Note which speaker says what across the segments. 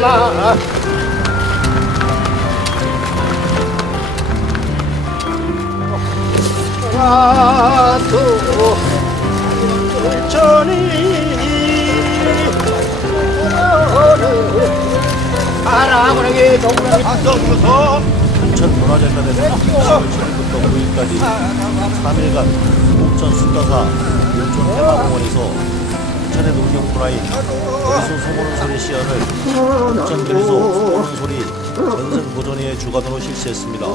Speaker 1: 떠나 나도 물전이 너를 바라보내게 동남이 박정부터
Speaker 2: 천 문화재가 되는 7일부터 9일까지. 3일간 옥천 순다사 옥천 테마공원에서 인천의 농경 문화인 거리소 소모는 소리 시연을 인천 거리소 소모는 소리 전승 보존회의 주관으로 실시했습니다.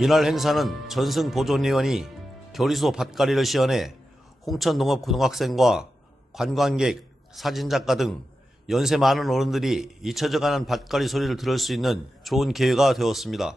Speaker 2: 이날 행사는 전승 보존위원이 교리소 밭가리를 시연해 홍천 농업 고등학생과 관광객, 사진작가 등 연세 많은 어른들이 잊혀져가는 밭가리 소리를 들을 수 있는 좋은 기회가 되었습니다.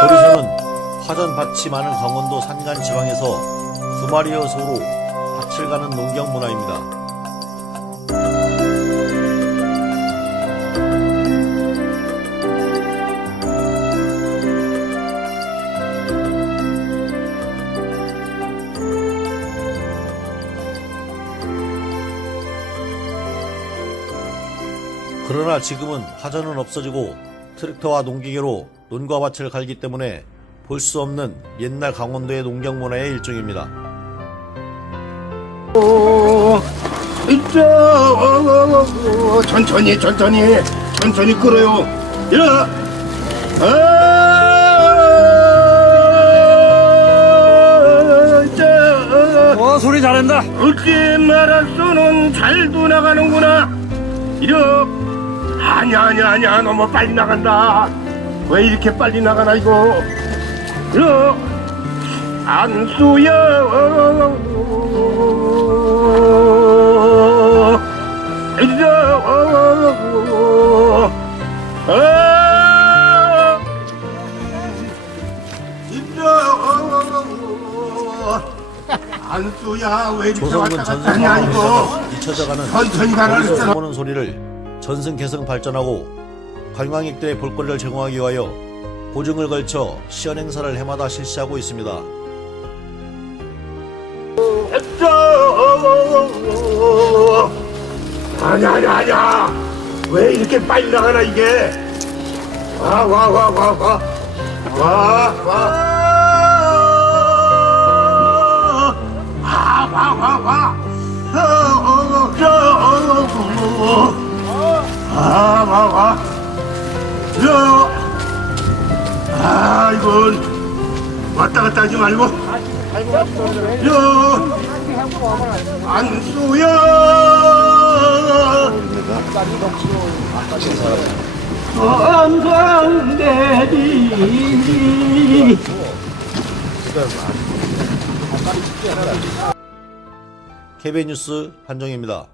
Speaker 2: 거리소는 화전 밭이 많은 강원도 산간 지방에서 두 마리의 소로 밭을 가는 농경 문화입니다. 그러나 지금은 화전은 없어지고 트랙터와 농기계로 논과 밭을 갈기 때문에 볼 수 없는 옛날 강원도의 농경 문화의 일종입니다.
Speaker 1: 있죠 천천히 천천히 천천히 끌어요. 야! 아! 자,
Speaker 3: 어 소리 잘한다.
Speaker 1: 어찌 말할수는 잘도 나가는구나. 이러 아니야 아니야 아니야. 너무 빨리 나간다 왜 이렇게 빨리 나가나 이거 이러 안수여 아 안수야 왜 이렇게 왔다 갔다 하냐 이거 천천히 가라
Speaker 2: 거리소
Speaker 1: 그랬잖아.
Speaker 2: 보는 소리를 전승 개성 발전하고 관광객들의 볼거리를 제공하기 위하여 보증을 걸쳐 시연 행사를 해마다 실시하고 있습니다.
Speaker 1: 아냐 아냐 아냐 왜 이렇게 빨리 나가나 이게? 와와와 와와와와와와와 와와와와 아 이건 왔다 갔다 하지 말고. 야 안수야. 건강대리
Speaker 2: KBN 뉴스 한정입니다.